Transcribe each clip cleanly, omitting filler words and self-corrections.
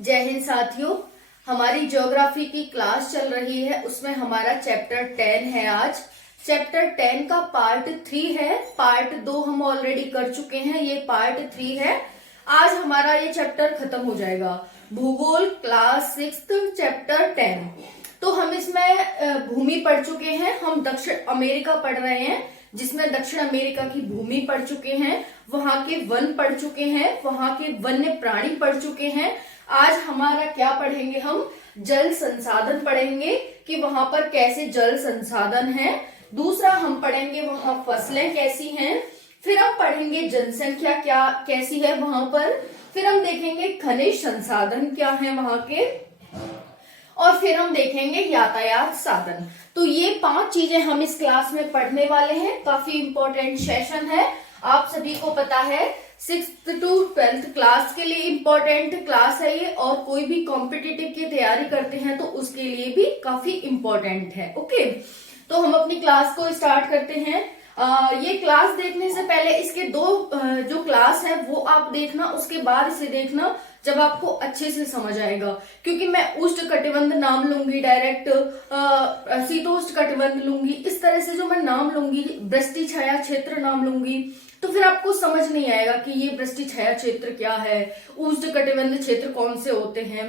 जय हिंद साथियों। हमारी ज्योग्राफी की क्लास चल रही है, उसमें हमारा चैप्टर 10 है। आज चैप्टर 10 का पार्ट 3 है। पार्ट 2 हम ऑलरेडी कर चुके हैं, ये पार्ट 3 है। आज हमारा ये चैप्टर खत्म हो जाएगा। भूगोल क्लास 6 चैप्टर 10। तो हम इसमें भूमि पढ़ चुके हैं, हम दक्षिण अमेरिका पढ़ रहे हैं, जिसमें दक्षिण अमेरिका की भूमि पढ़ चुके हैं, वहां के वन पढ़ चुके हैं, वहां के वन्य प्राणी पढ़ चुके हैं। आज हमारा क्या पढ़ेंगे, हम जल संसाधन पढ़ेंगे कि वहां पर कैसे जल संसाधन है। दूसरा हम पढ़ेंगे वहां फसलें कैसी हैं। फिर हम पढ़ेंगे जनसंख्या क्या कैसी है वहां पर। फिर हम देखेंगे खनिज संसाधन क्या है वहां के, और फिर हम देखेंगे यातायात साधन। तो ये 5 चीजें हम इस क्लास में पढ़ने वाले हैं। काफी इंपॉर्टेंट सेशन है, आप सभी को पता है 6th to 12th क्लास के लिए इंपॉर्टेंट क्लास है ये, और कोई भी कॉम्पिटिटिव की तैयारी करते हैं तो उसके लिए भी काफी इंपॉर्टेंट है। ओके, तो हम अपनी क्लास को स्टार्ट करते हैं। ये क्लास देखने से पहले इसके जो क्लास है वो आप देखना, उसके बाद इसे देखना, जब आपको अच्छे से समझ आएगा। क्योंकि मैं उष्ण कटिबंध नाम लूंगी, डायरेक्ट शीतोष्ण कटिबंध लूंगी, इस तरह से जो मैं नाम लूंगी, वृष्टि छाया क्षेत्र नाम लूंगी, तो फिर आपको समझ नहीं आएगा कि ये वृष्टि छाया क्षेत्र क्या है, उष्ण कटिबंध क्षेत्र कौन से होते हैं।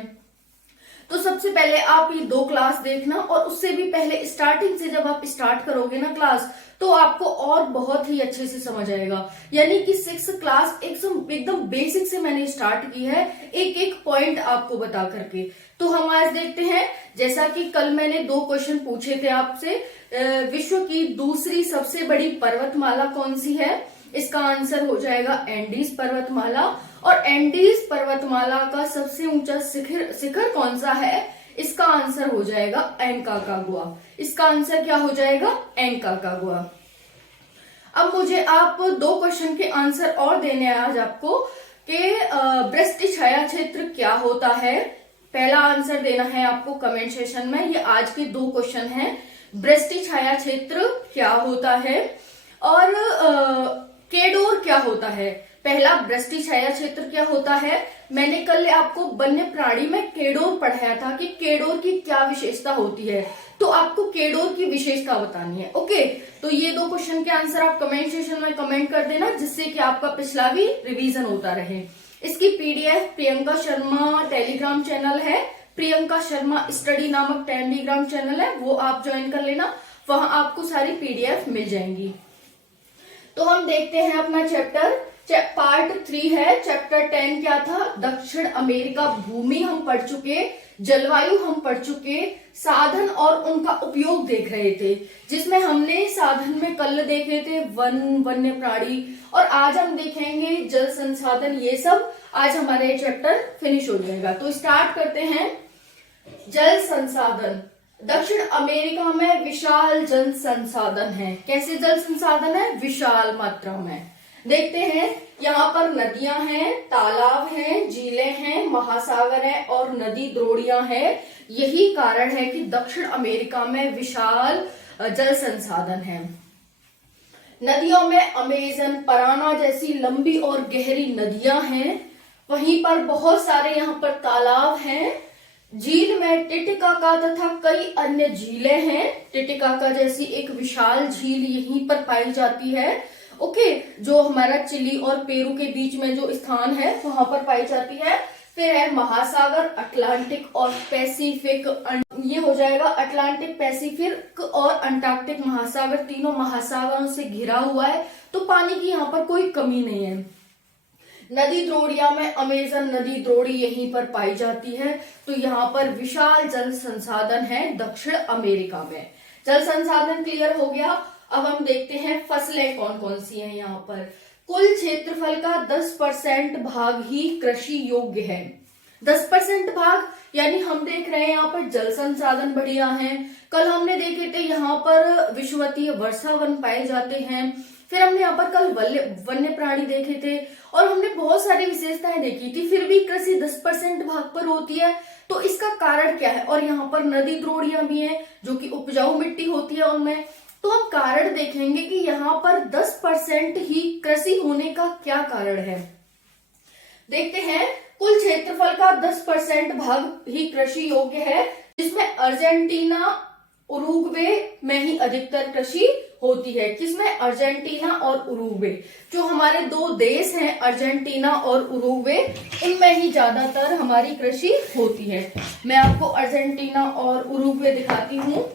तो सबसे पहले आप ये 2 क्लास देखना, और उससे भी पहले स्टार्टिंग से जब आप स्टार्ट करोगे ना क्लास, तो आपको और बहुत ही अच्छे से समझ आएगा। यानी कि 6th क्लास एकदम बेसिक से मैंने स्टार्ट की है, एक एक पॉइंट आपको बता करके। तो हम आज देखते हैं, जैसा कि कल मैंने 2 क्वेश्चन पूछे थे आपसे, विश्व की दूसरी सबसे बड़ी पर्वतमाला कौन सी है, इसका आंसर हो जाएगा एंडीज पर्वतमाला। और एंडीज पर्वतमाला का सबसे ऊंचा शिखर कौन सा है, इसका आंसर हो जाएगा एंकाकागुआ। इसका आंसर क्या हो जाएगा, एंकाकागुआ। अब मुझे आप 2 क्वेश्चन के आंसर और देने हैं आज आपको कि वृष्टि छाया क्षेत्र क्या होता है। पहला आंसर देना है आपको कमेंट सेशन में। ये आज के 2 क्वेश्चन हैं, वृष्टि छाया क्षेत्र क्या होता है और केडोर क्या होता है। पहला वृष्टि छाया क्षेत्र क्या होता है, मैंने कल आपको वन्य प्राणी में केडोर पढ़ाया था कि केडोर की क्या विशेषता होती है, तो आपको केडोर की विशेषता बतानी है। ओके, तो ये 2 क्वेश्चन के आंसर आप कमेंट सेशन में कमेंट कर देना, जिससे कि आपका पिछला भी रिवीजन होता रहे। इसकी PDF Priyanka Sharma Telegram channel है, प्रियंका शर्मा स्टडी नामक टेलीग्राम चैनल है, वो आप ज्वाइन कर लेना, वहां आपको सारी पीडीएफ मिल जाएंगी। तो हम देखते हैं अपना चैप्टर, पार्ट 3 है। चैप्टर 10 क्या था, दक्षिण अमेरिका भूमि हम पढ़ चुके, जलवायु हम पढ़ चुके, साधन और उनका उपयोग देख रहे थे, जिसमें हमने साधन में कल देखे थे वन्य प्राणी, और आज हम देखेंगे जल संसाधन। ये सब आज हमारे चैप्टर फिनिश हो जाएगा। तो स्टार्ट करते हैं। जल संसाधन, दक्षिण अमेरिका में विशाल जल संसाधन है। कैसे जल संसाधन है, विशाल मात्रा में। देखते हैं, यहाँ पर नदियां हैं, तालाब हैं, झीलें हैं, महासागर है और नदी द्रोणियां हैं। यही कारण है कि दक्षिण अमेरिका में विशाल जल संसाधन है। नदियों में अमेजन, पराना जैसी लंबी और गहरी नदियां हैं। वहीं पर बहुत सारे यहाँ पर तालाब हैं। झील में टिटिकाका तथा कई अन्य झीलें हैं। टिटिकाका जैसी एक विशाल झील यहीं पर पाई जाती है। ओके, जो हमारा चिली और पेरू के बीच में जो स्थान है वहां पर पाई जाती है। फिर है महासागर, अटलांटिक और पैसिफिक। ये हो जाएगा अटलांटिक, पैसिफिक और अंटार्कटिक महासागर, तीनों महासागरों से घिरा हुआ है, तो पानी की यहाँ पर कोई कमी नहीं है। नदी द्रोणियां में अमेजन नदी द्रोणी यहीं पर पाई जाती है। तो यहाँ पर विशाल जल संसाधन है दक्षिण अमेरिका में। जल संसाधन क्लियर हो गया। अब हम देखते हैं फसलें कौन कौन सी हैं। यहाँ पर कुल क्षेत्रफल का 10% भाग ही कृषि योग्य है। 10% भाग, यानी हम देख रहे हैं यहाँ पर जल संसाधन बढ़िया हैं। कल हमने देखे थे यहाँ पर विषुवतीय वर्षा वन पाए जाते हैं। फिर हमने यहाँ पर कल वन्य प्राणी देखे थे, और हमने बहुत सारी विशेषताएं देखी थी। फिर भी कृषि 10% भाग पर होती है, तो इसका कारण क्या है। और यहाँ पर नदी द्रोणियां भी हैं जो कि उपजाऊ मिट्टी होती है उनमें। तो हम कारण देखेंगे कि यहाँ पर 10% ही कृषि होने का क्या कारण है। देखते हैं, कुल क्षेत्रफल का 10% भाग ही कृषि योग्य है, जिसमें अर्जेंटीना, उरुग्वे में ही अधिकतर कृषि होती है। किसमें? अर्जेंटीना और उरुग्वे, जो हमारे दो देश हैं अर्जेंटीना और उरुग्वे, इनमें ही ज्यादातर हमारी कृषि होती है। मैं आपको अर्जेंटीना और उरुग्वे दिखाती हूँ।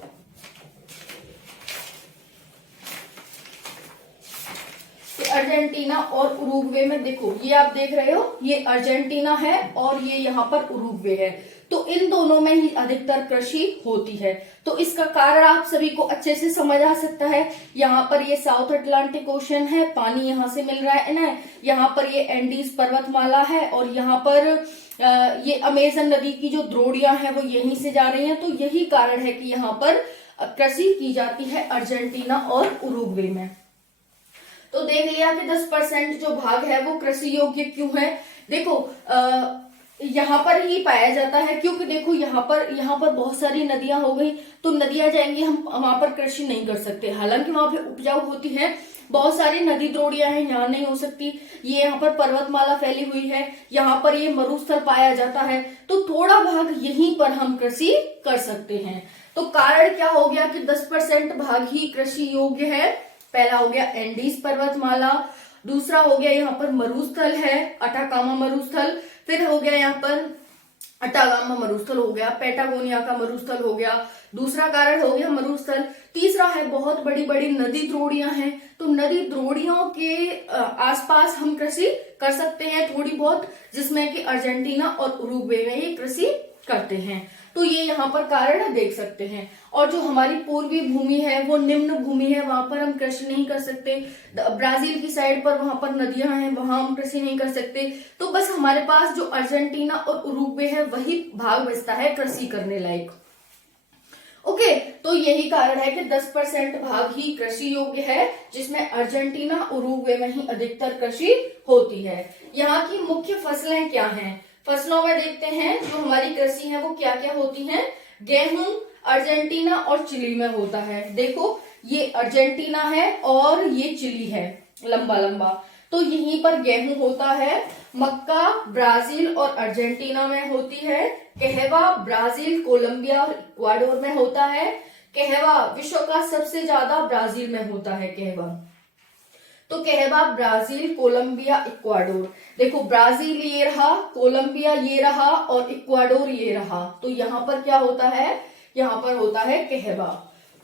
अर्जेंटीना और उरुग्वे में देखो, ये आप देख रहे हो, ये अर्जेंटीना है और ये यहाँ पर उरुग्वे है। तो इन दोनों में ही अधिकतर कृषि होती है। तो इसका कारण आप सभी को अच्छे से समझ आ सकता है। यहाँ पर ये साउथ अटलांटिक ओशन है, पानी यहाँ से मिल रहा है ना, यहाँ पर ये एंडीज पर्वतमाला है और यहाँ पर ये अमेजन नदी की जो द्रोड़ियां हैं वो यहीं से जा रही हैं। तो यही कारण है कि यहाँ पर कृषि की जाती है अर्जेंटीना और उरुग्वे में। तो देख लिया कि 10% जो भाग है वो कृषि योग्य क्यों है। देखो यहाँ पर ही पाया जाता है, क्योंकि देखो यहाँ पर बहुत सारी नदियां हो गई, तो नदियां जाएंगी, हम वहां पर कृषि नहीं कर सकते। हालांकि वहां पे उपजाऊ होती है, बहुत सारी नदी द्रोड़ियां हैं, यहाँ नहीं हो सकती। ये यहाँ पर पर्वतमाला फैली हुई है, यहाँ पर ये मरुस्थल पाया जाता है, तो थोड़ा भाग यहीं पर हम कृषि कर सकते हैं। तो कारण क्या हो गया कि 10% भाग ही कृषि योग्य है। पहला हो गया एंडीज पर्वतमाला, दूसरा हो गया यहाँ पर मरुस्थल है, अटाकामा मरुस्थल, फिर हो गया यहाँ पर अटाकामा मरुस्थल हो गया, पैटागोनिया का मरुस्थल हो गया, दूसरा कारण हो गया मरुस्थल, तीसरा है बहुत बड़ी बड़ी नदी द्रोड़ियां हैं। तो नदी द्रोड़ियों के आसपास हम कृषि कर सकते हैं थोड़ी बहुत, जिसमें कि अर्जेंटीना और उरुग्वे में ये कृषि करते हैं। तो ये यहाँ पर कारण देख सकते हैं। और जो हमारी पूर्वी भूमि है वो निम्न भूमि है, वहां पर हम कृषि नहीं कर सकते। ब्राजील की साइड पर वहां पर नदियां हैं, वहां हम कृषि नहीं कर सकते। तो बस हमारे पास जो अर्जेंटीना और उरुग्वे है वही भाग बचता है कृषि करने लायक। ओके, तो यही कारण है कि 10% भाग ही कृषि योग्य है, जिसमें अर्जेंटीना उरुग्वे में ही अधिकतर कृषि होती है। यहाँ की मुख्य फसलें क्या हैं? फसलों में देखते हैं जो हमारी कृषि है वो क्या क्या होती हैं। गेहूं अर्जेंटीना और चिली में होता है। देखो ये अर्जेंटीना है और ये चिली है, लंबा लंबा, तो यहीं पर गेहूं होता है। मक्का ब्राजील और अर्जेंटीना में होती है। कहवा ब्राजील, कोलंबिया और इक्वाडोर में होता है। कहवा विश्व का सबसे ज्यादा ब्राजील में होता है कहवा। तो कहवा ब्राजील, कोलंबिया, इक्वाडोर। देखो ब्राजील ये रहा, कोलंबिया ये रहा और इक्वाडोर ये रहा। तो यहाँ पर क्या होता है? यहाँ पर होता है कहवा।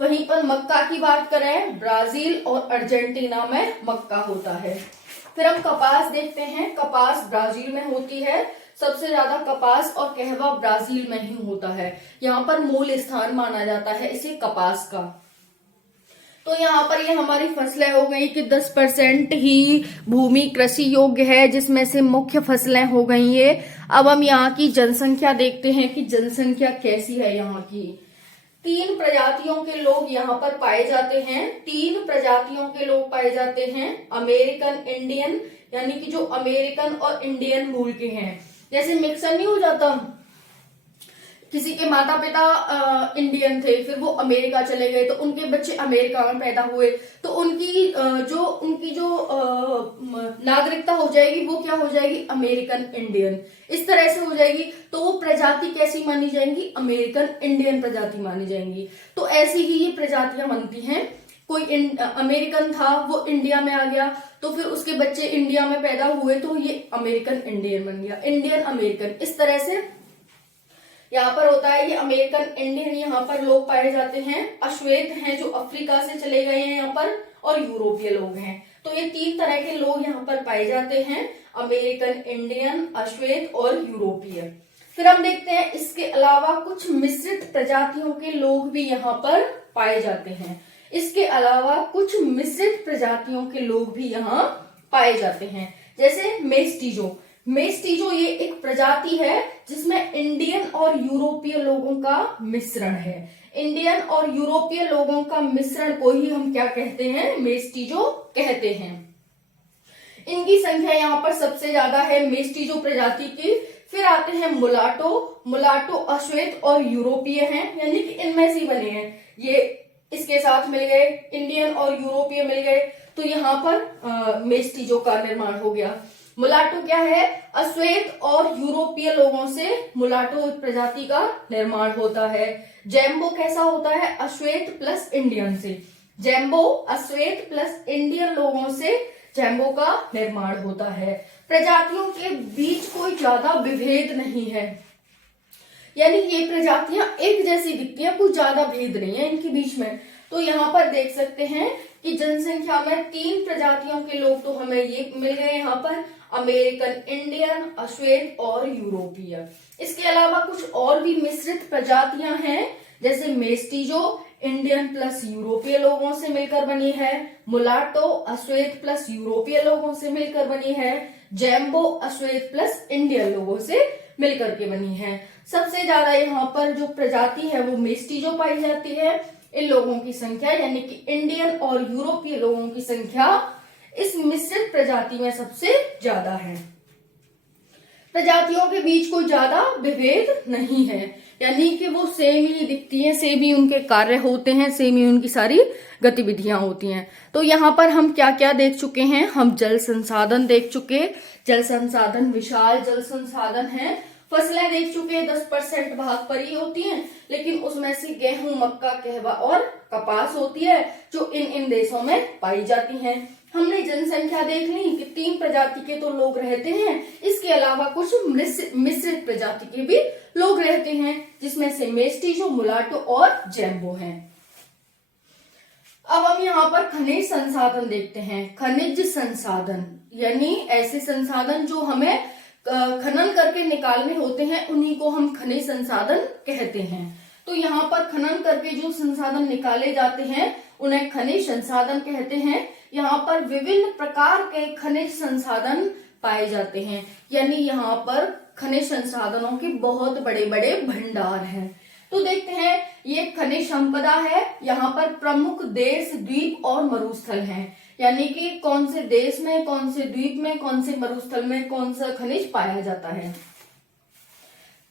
वहीं पर मक्का की बात करें, ब्राजील और अर्जेंटीना में मक्का होता है। फिर हम कपास देखते हैं। कपास ब्राजील में होती है, सबसे ज्यादा कपास और कहवा ब्राजील में ही होता है। यहाँ पर मूल स्थान माना जाता है इसे कपास का। तो यहाँ पर ये हमारी फसलें हो गई कि 10% ही भूमि कृषि योग्य है, जिसमें से मुख्य फसलें हो गई ये। अब हम यहाँ की जनसंख्या देखते हैं कि जनसंख्या कैसी है यहाँ की। 3 प्रजातियों के लोग यहाँ पर पाए जाते हैं। 3 प्रजातियों के लोग पाए जाते हैं। अमेरिकन इंडियन, यानी कि जो अमेरिकन और इंडियन मूल के हैं। जैसे मिक्सर नहीं हो जाता, किसी के माता पिता इंडियन थे, फिर वो अमेरिका चले गए, तो उनके बच्चे अमेरिका में पैदा हुए, तो उनकी जो नागरिकता हो जाएगी वो क्या हो जाएगी? American Indian. इस तरह से हो जाएगी। तो वो प्रजाति कैसी मानी जाएंगी? अमेरिकन इंडियन प्रजाति मानी जाएंगी। तो ऐसी ही ये प्रजातियां बनती हैं। कोई अमेरिकन था, वो इंडिया में आ गया, तो फिर उसके बच्चे इंडिया में पैदा हुए, तो ये अमेरिकन इंडियन बन गया, इंडियन अमेरिकन। इस तरह से यहाँ पर होता है। ये अमेरिकन इंडियन यहाँ पर लोग पाए जाते हैं। अश्वेत हैं जो अफ्रीका से चले गए हैं यहाँ पर, और यूरोपीय लोग हैं। तो ये 3 तरह के लोग यहाँ पर पाए जाते हैं, अमेरिकन इंडियन, अश्वेत और यूरोपीय। फिर हम देखते हैं इसके अलावा कुछ मिश्रित प्रजातियों के लोग भी यहाँ पर पाए जाते हैं। इसके अलावा कुछ मिश्रित प्रजातियों के लोग भी यहाँ पाए जाते हैं, जैसे मेस्टिजो। मेस्टिजो ये एक प्रजाति है जिसमें इंडियन और यूरोपीय लोगों का मिश्रण है। इंडियन और यूरोपीय लोगों का मिश्रण को ही हम क्या कहते हैं? मेस्टिजो कहते हैं। इनकी संख्या यहाँ पर सबसे ज्यादा है मेस्टिजो प्रजाति की। फिर आते हैं मुलाटो। मुलाटो अश्वेत और यूरोपीय हैं, यानी कि इनमें से बने हैं। ये इसके साथ मिल गए, इंडियन और यूरोपीय मिल गए, तो यहाँ पर मेस्टिजो का निर्माण हो गया। मुलाटो क्या है? अश्वेत और यूरोपीय लोगों से मुलाटो प्रजाति का निर्माण होता है। जैम्बो कैसा होता है? अश्वेत प्लस इंडियन से। जैम्बो अश्वेत प्लस इंडियन लोगों से जैम्बो का निर्माण होता है। प्रजातियों के बीच कोई ज्यादा विभेद नहीं है, यानी ये प्रजातियां एक जैसी दिखती हैं, कुछ ज्यादा भेद नहीं है इनके बीच में। तो यहाँ पर देख सकते हैं कि जनसंख्या में 3 प्रजातियों के लोग तो हमें ये मिल गए यहाँ पर, अमेरिकन इंडियन, अश्वेत और यूरोपीय। इसके अलावा कुछ और भी मिश्रित प्रजातियां हैं, जैसे मेस्टिजो इंडियन प्लस यूरोपीय लोगों से मिलकर बनी है, मुलाटो अश्वेत प्लस यूरोपीय लोगों से मिलकर बनी है, जैम्बो अश्वेत प्लस इंडियन लोगों से मिलकर के बनी है। सबसे ज्यादा यहाँ पर जो प्रजाति है वो मेस्टिजो पाई जाती है। इन लोगों की संख्या यानी कि इंडियन और यूरोपीय लोगों की संख्या इस मिश्रित प्रजाति में सबसे ज्यादा है। प्रजातियों के बीच कोई ज्यादा विभेद नहीं है, यानी कि वो सेम ही दिखती हैं, सेम ही उनके कार्य होते हैं, सेम ही उनकी सारी गतिविधियां होती हैं। तो यहाँ पर हम क्या क्या देख चुके हैं? हम जल संसाधन देख चुके, जल संसाधन विशाल जल संसाधन है। फसलें देख चुके हैं, 10% भाग पर ही होती हैं, लेकिन उसमें से गेहूं, मक्का, कहवा और कपास होती है जो इन देशों में पाई जाती हैं। हमने जनसंख्या देख ली कि 3 प्रजाति के तो लोग रहते हैं, इसके अलावा कुछ मिश्रित प्रजाति के भी लोग रहते हैं, जिसमें से मेस्टिजो, मुलाटो और जैम्बो हैं। अब हम यहाँ पर खनिज संसाधन देखते हैं। खनिज संसाधन यानी ऐसे संसाधन जो हमें खनन करके निकालने होते हैं, उन्हीं को हम खनिज संसाधन कहते हैं। तो यहाँ पर खनन करके जो संसाधन निकाले जाते हैं उन्हें खनिज संसाधन कहते हैं। यहाँ पर विभिन्न प्रकार के खनिज संसाधन पाए जाते हैं, यानी यहाँ पर खनिज संसाधनों के बहुत बड़े बड़े भंडार हैं। तो देखते हैं, ये खनिज संपदा है। यहाँ पर प्रमुख देश, द्वीप और मरुस्थल हैं, यानी कि कौन से देश में, कौन से द्वीप में, कौन से मरुस्थल में कौन सा खनिज पाया जाता है।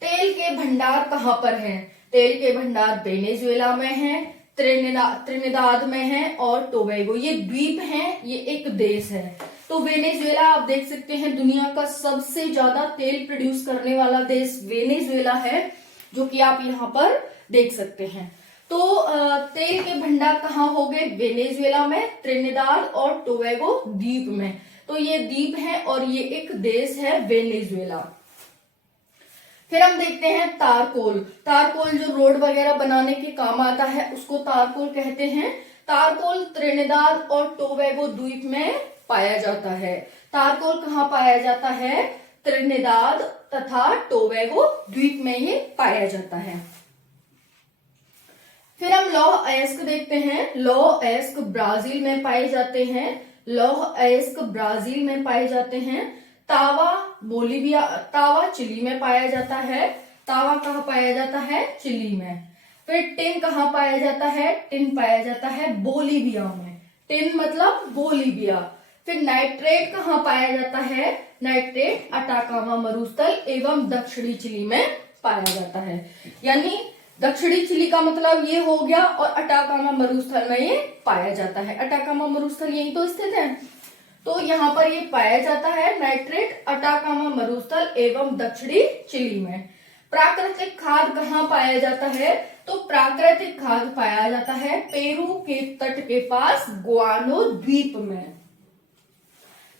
तेल के भंडार कहाँ पर हैं? तेल के भंडार वेनेजुएला में हैं, त्रिनिदाद में हैं और टोबैगो, ये द्वीप हैं, ये एक देश है। तो वेनेजुएला आप देख सकते हैं दुनिया का सबसे ज्यादा तेल प्रोड्यूस करने वाला देश वेनेजुएला है, जो कि आप यहाँ पर देख सकते हैं। तो तेल के भंडार कहाँ हो गए? वेनेजुएला में, त्रिनिदाद और टोबैगो द्वीप में। तो ये द्वीप है और ये एक देश है वेनेजुएला। फिर हम देखते हैं तारकोल। तारकोल जो रोड वगैरह बनाने के काम आता है उसको तारकोल कहते हैं। तारकोल त्रिनिदाद और टोबैगो द्वीप में पाया जाता है। तारकोल कहाँ पाया जाता है? त्रिनिदाद तथा टोबैगो द्वीप में ये पाया जाता है। फिर हम लौह अयस्क देखते हैं। लौह अयस्क ब्राजील में पाए जाते हैं। लौह अयस्क ब्राजील में पाए जाते हैं। तावा बोलीविया, तावा चिली में पाया जाता है। तावा कहाँ पाया जाता है? चिली में। फिर टिन कहाँ पाया जाता है? टिन पाया जाता है बोलीविया में। टिन मतलब बोलीविया। फिर नाइट्रेट कहाँ पाया जाता है? नाइट्रेट अटाकामा मरुस्थल एवं दक्षिणी चिली में पाया जाता है। यानी दक्षिणी चिली का मतलब ये हो गया और अटाकामा मरुस्थल में ये पाया जाता है। अटाकामा मरुस्थल यही तो स्थित है, तो यहाँ पर ये पाया जाता है नाइट्रेट अटाकामा मरुस्थल एवं दक्षिणी चिली में। प्राकृतिक खाद कहाँ पाया जाता है? तो प्राकृतिक खाद पाया जाता है पेरू के तट के पास गुआनो द्वीप में।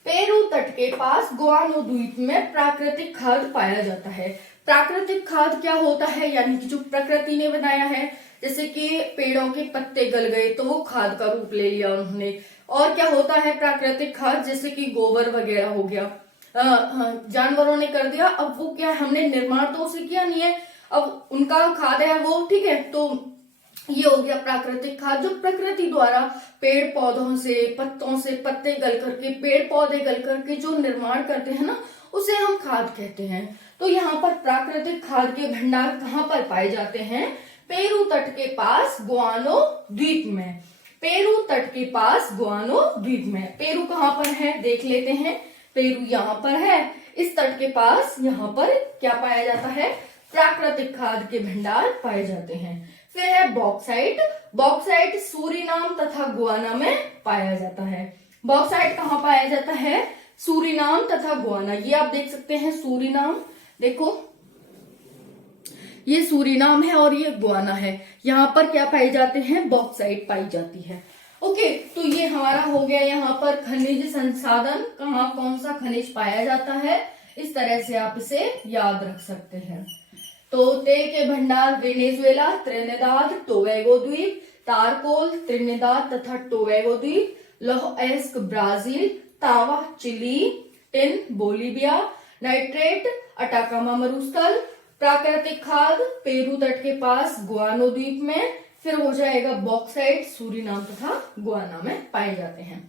पेरू तट के पास गुआनो द्वीप में प्राकृतिक खाद पाया जाता है। प्राकृतिक खाद क्या होता है? यानी कि जो प्रकृति ने बनाया है, जैसे कि पेड़ों के पत्ते गल गए तो वो खाद का रूप ले लिया उन्होंने। और क्या होता है प्राकृतिक खाद? जैसे कि गोबर वगैरह हो गया, जानवरों ने कर दिया, अब वो क्या, हमने निर्माण तो उसे किया नहीं है, अब उनका खाद है वो, ठीक है। तो ये हो गया प्राकृतिक खाद, जो प्रकृति द्वारा पेड़ पौधों से, पत्तों से पत्ते गल करके, पेड़ पौधे गल करके जो निर्माण करते हैं ना, उसे हम खाद कहते हैं। तो यहाँ पर प्राकृतिक खाद के भंडार कहाँ पर पाए जाते हैं? पेरू तट के पास गुआनो द्वीप में। पेरू तट के पास गुआनो द्वीप में। पेरू कहाँ पर है देख लेते हैं। पेरू यहाँ पर है, इस तट के पास यहाँ पर क्या पाया जाता है? प्राकृतिक खाद के भंडार पाए जाते हैं। फिर है बॉक्साइट। बॉक्साइट सूरीनाम तथा गुआना में पाया जाता है। बॉक्साइट कहाँ पाया जाता है? सूरीनाम तथा गुआना। ये आप देख सकते हैं सूरीनाम, देखो ये सूरीनाम है और ये गुआना है। यहाँ पर क्या पाए जाते हैं, बॉक्साइट पाई जाती है। ओके, तो ये हमारा हो गया यहाँ पर खनिज संसाधन, कहाँ कौन सा खनिज पाया जाता है, इस तरह से आप इसे याद रख सकते हैं। तो तेल के भंडार वेनेजुएला, त्रिनिदाद, टोबैगो द्वीप, तारकोल त्रिनिदाद तथा टोबैगो द्वीप, लौह अयस्क ब्राजील, तांबा Chile, tin Bolivia, nitrate Atacama मरुस्थल, प्राकृतिक खाद पेरू तट के पास गुआनो द्वीप में, फिर हो जाएगा बॉक्साइट सूरीनाम तथा गुआना में पाए जाते हैं।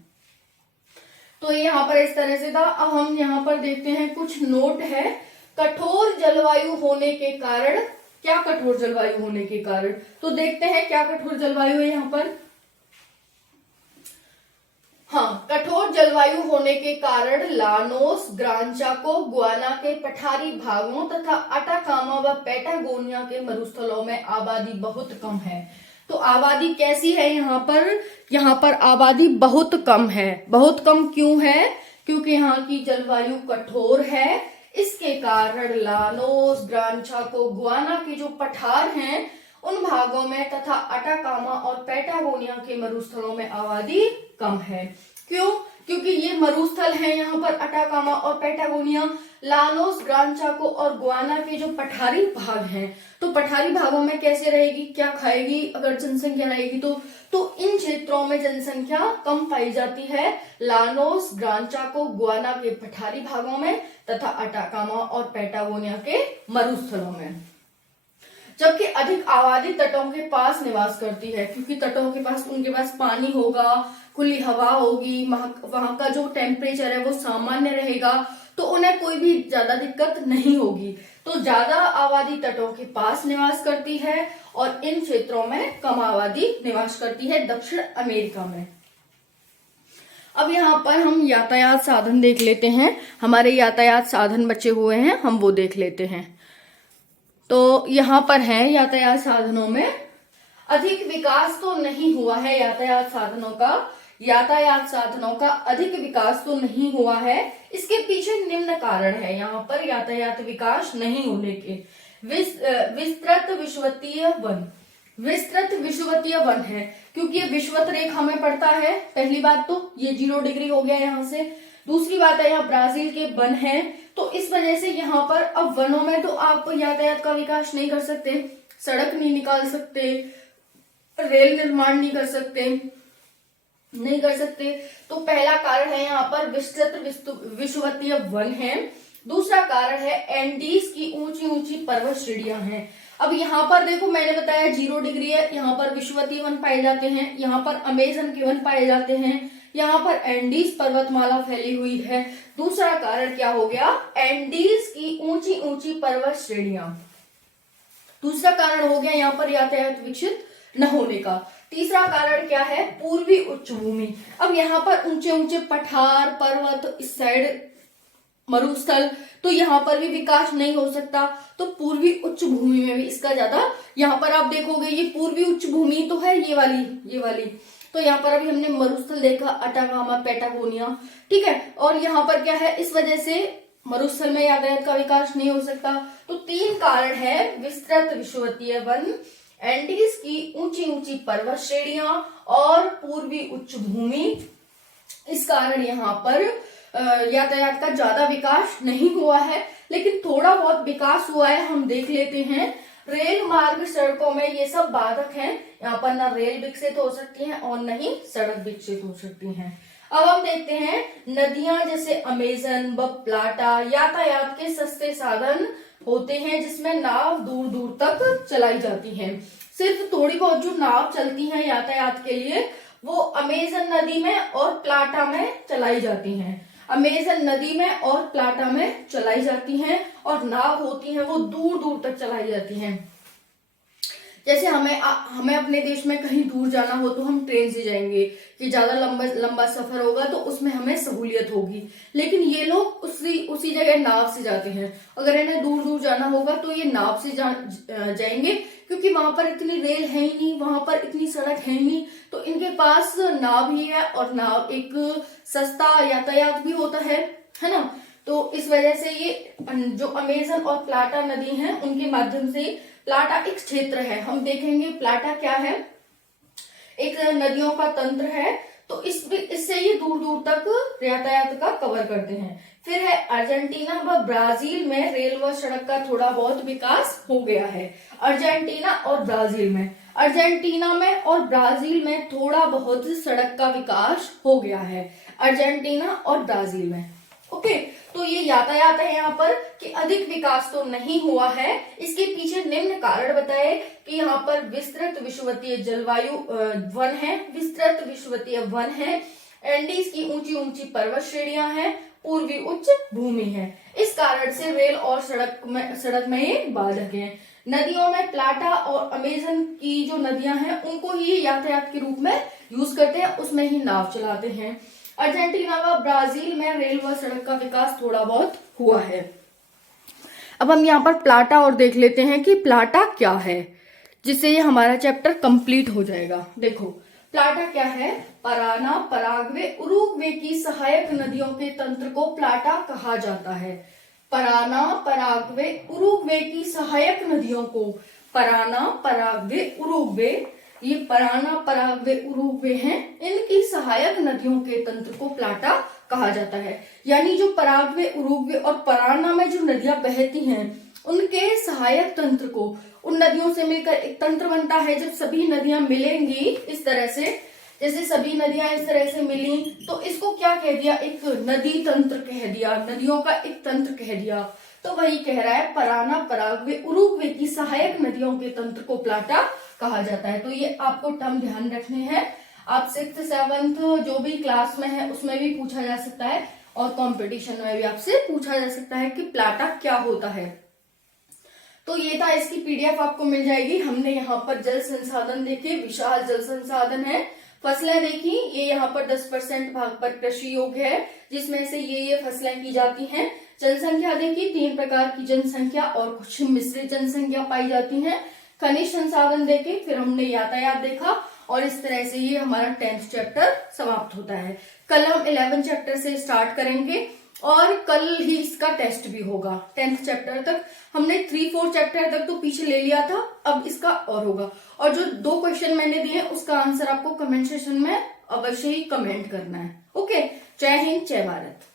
तो ये यहाँ पर इस तरह से था। अब हम यहाँ पर देखते हैं कुछ नोट है। कठोर जलवायु होने के कारण, क्या कठोर जलवायु होने के कारण, तो देखते हैं क्या कठोर जलवायु है यहाँ पर। हाँ, कठोर जलवायु होने के कारण लानोस, ग्रान चाको, गुआना के पठारी भागों तथा अटाकामा व पैटागोनिया के मरुस्थलों में आबादी बहुत कम है। तो आबादी कैसी है यहाँ पर आबादी बहुत कम है। बहुत कम क्यों है, क्योंकि यहाँ की जलवायु कठोर है। इसके कारण लानोस, ग्रान चाको, गुआना के जो पठार हैं उन भागों में तथा अटाकामा और पैटागोनिया के मरुस्थलों में आबादी कम है। क्यों, क्योंकि ये मरुस्थल हैं यहाँ पर अटाकामा और पैटागोनिया, लानोस, ग्रान चाको और गुआना के जो पठारी भाग हैं। तो पठारी भागों में कैसे रहेगी, क्या खाएगी अगर जनसंख्या रहेगी तो इन क्षेत्रों में जनसंख्या कम पाई जाती है, लानोस, ग्रान चाको, गुआना के पठारी भागों में तथा अटाकामा और पैटागोनिया के मरुस्थलों में। जबकि अधिक आबादी तटों के पास निवास करती है, क्योंकि तटों के पास उनके पास पानी होगा, खुली हवा होगी, वहां का जो टेम्परेचर है वो सामान्य रहेगा, तो उन्हें कोई भी ज्यादा दिक्कत नहीं होगी। तो ज्यादा आबादी तटों के पास निवास करती है और इन क्षेत्रों में कम आबादी निवास करती है दक्षिण अमेरिका में। अब यहाँ पर हम यातायात साधन देख लेते हैं। हमारे यातायात साधन बचे हुए हैं, हम वो देख लेते हैं। तो यहाँ पर है यातायात साधनों में अधिक विकास तो नहीं हुआ है। यातायात साधनों का अधिक विकास तो नहीं हुआ है। इसके पीछे निम्न कारण है यहाँ पर यातायात विकास नहीं होने के। विस्तृत विषुवतीय वन है, क्योंकि ये विषुवत रेखा में पड़ता है। पहली बात तो ये 0 डिग्री हो गया यहाँ से। दूसरी बात है यहाँ ब्राजील के वन हैं, तो इस वजह से यहाँ पर अब वनों में तो आप यातायात का विकास नहीं कर सकते, सड़क नहीं निकाल सकते, रेल निर्माण नहीं कर सकते। तो पहला कारण है यहाँ पर विस्तृत विषुवतीय वन है। दूसरा कारण है एंडीज की ऊंची ऊंची पर्वत श्रेणियां हैं। अब यहाँ पर देखो मैंने बताया 0 डिग्री है, यहाँ पर विषुवतीय वन पाए जाते हैं, यहाँ पर अमेजन के वन पाए जाते हैं, यहाँ पर एंडीज पर्वतमाला फैली हुई है। दूसरा कारण क्या हो गया, एंडीज की ऊंची ऊंची पर्वत श्रेणियां। दूसरा कारण हो गया यहाँ पर यातायात विकसित न होने का। तीसरा कारण क्या है, पूर्वी उच्च भूमि। अब यहाँ पर ऊंचे ऊंचे पठार, पर्वत, इस साइड मरुस्थल, तो यहाँ पर भी विकास नहीं हो सकता। तो पूर्वी उच्च भूमि में भी इसका ज्यादा, यहाँ पर आप देखोगे ये पूर्वी उच्च भूमि तो है ये वाली। तो यहाँ पर अभी हमने मरुस्थल देखा, अटाकामा, पैटागोनिया, ठीक है। और यहाँ पर क्या है, इस वजह से मरुस्थल में यातायात का विकास नहीं हो सकता। तो 3 कारण है, विस्तृत विषुवतीय वन, एंडीज की ऊंची ऊंची पर्वत श्रेणियां और पूर्वी उच्च भूमि। इस कारण यहाँ पर यातायात का ज्यादा विकास नहीं हुआ है, लेकिन थोड़ा बहुत विकास हुआ है, हम देख लेते हैं। रेल मार्ग, सड़कों में ये सब बाधक हैं। यहाँ पर ना रेल विकसित हो सकती है और न ही सड़क विकसित हो सकती है। अब हम देखते हैं नदियां जैसे अमेजन व प्लाटा यातायात के सस्ते साधन होते हैं, जिसमें नाव दूर दूर तक चलाई जाती हैं। सिर्फ थोड़ी बहुत जो नाव चलती हैं यातायात के लिए वो अमेजन नदी में और प्लाटा में चलाई जाती हैं। अमेजन नदी में और प्लाटा में चलाई जाती हैं और नाव होती हैं वो दूर दूर तक चलाई जाती हैं। जैसे हमें अपने देश में कहीं दूर जाना हो तो हम ट्रेन से जाएंगे, कि ज्यादा लंबा सफर होगा तो उसमें हमें सहूलियत होगी। लेकिन ये लोग उसी जगह नाव से जाते हैं। अगर इन्हें दूर दूर जाना होगा तो ये नाव से जाएंगे, क्योंकि वहां पर इतनी रेल है ही नहीं, वहां पर इतनी सड़क है ही नहीं। तो इनके पास नाव ही है और नाव एक सस्ता यातायात भी होता है, है ना। तो इस वजह से ये जो अमेजन और प्लाटा नदी है उनके माध्यम से, प्लाटा एक क्षेत्र है, हम देखेंगे प्लाटा क्या है, एक नदियों का तंत्र है। तो इससे ये दूर दूर तक यातायात का कवर करते हैं। फिर है अर्जेंटीना व ब्राजील में रेल व सड़क का थोड़ा बहुत विकास हो गया है। अर्जेंटीना और ब्राजील में, अर्जेंटीना में और ब्राजील में थोड़ा बहुत सड़क का विकास हो गया है, अर्जेंटीना और ब्राजील में। ओके, तो ये यातायात है यहाँ पर कि अधिक विकास तो नहीं हुआ है। इसके पीछे निम्न कारण बताए कि यहाँ पर विस्तृत विषुवतीय जलवायु वन है, विस्तृत विषुवतीय वन है, एंडीज की ऊंची ऊंची पर्वत श्रेणियां हैं, पूर्वी उच्च भूमि है। इस कारण से रेल और सड़क में ये बाधक है। नदियों में प्लाटा और अमेजन की जो नदियां हैं उनको ही यातायात के रूप में यूज करते हैं, उसमें ही नाव चलाते हैं। अर्जेंटीना व ब्राजील में रेल व सड़क का विकास थोड़ा बहुत हुआ है। अब हम यहाँ पर प्लाटा और देख लेते हैं कि प्लाटा क्या है, जिससे ये हमारा चैप्टर कंप्लीट हो जाएगा। देखो प्लाटा क्या है, पराना, पराग्वे, उरुग्वे की सहायक नदियों के तंत्र को प्लाटा कहा जाता है। पराना, पराग्वे, उरुग्वे की सहायक नदियों को, पराना, पराग्वे, उरुग्वे, ये पराना, पराग्वे, उरुग्वे हैं, इनकी सहायक नदियों के तंत्र को प्लाटा कहा जाता है। यानी जो पराग्वे, उरुग्वे और पराना में जो नदियां बहती हैं उनके सहायक तंत्र को, उन नदियों से मिलकर एक तंत्र बनता है। जब सभी नदियां मिलेंगी इस तरह से, जैसे सभी नदियां इस तरह से मिली तो इसको क्या कह दिया, एक नदी तंत्र कह दिया, नदियों का एक तंत्र कह दिया। तो वही कह रहा है पराना, पराग्वे, उरुग्वे की सहायक नदियों के तंत्र को प्लाटा कहा जाता है। तो ये आपको टर्म ध्यान रखने हैं। आप 6th 7th जो भी क्लास में है उसमें भी पूछा जा सकता है और कंपटीशन में भी आपसे पूछा जा सकता है कि प्लाटा क्या होता है। तो ये था, इसकी पीडीएफ आपको मिल जाएगी। हमने यहाँ पर जल संसाधन देखे, विशाल जल संसाधन है। फसलें देखी, ये यहाँ पर 10% भाग पर कृषि योग्य है, जिसमें से ये फसलें की जाती हैं। जनसंख्या देखी, 3 प्रकार की जनसंख्या और कुछ मिश्रित जनसंख्या पाई जाती है। खनिज संसाधन देखे, फिर हमने यातायात देखा और इस तरह से ये हमारा 10th चैप्टर समाप्त होता है। कल हम 11 चैप्टर से स्टार्ट करेंगे और कल ही इसका टेस्ट भी होगा। 10th चैप्टर तक हमने 3-4 चैप्टर तक तो पीछे ले लिया था, अब इसका और होगा। और जो 2 क्वेश्चन मैंने दिए उसका आंसर आपको कमेंट सेक्शन में अवश्य ही कमेंट करना है। ओके, जय हिंद, जय भारत।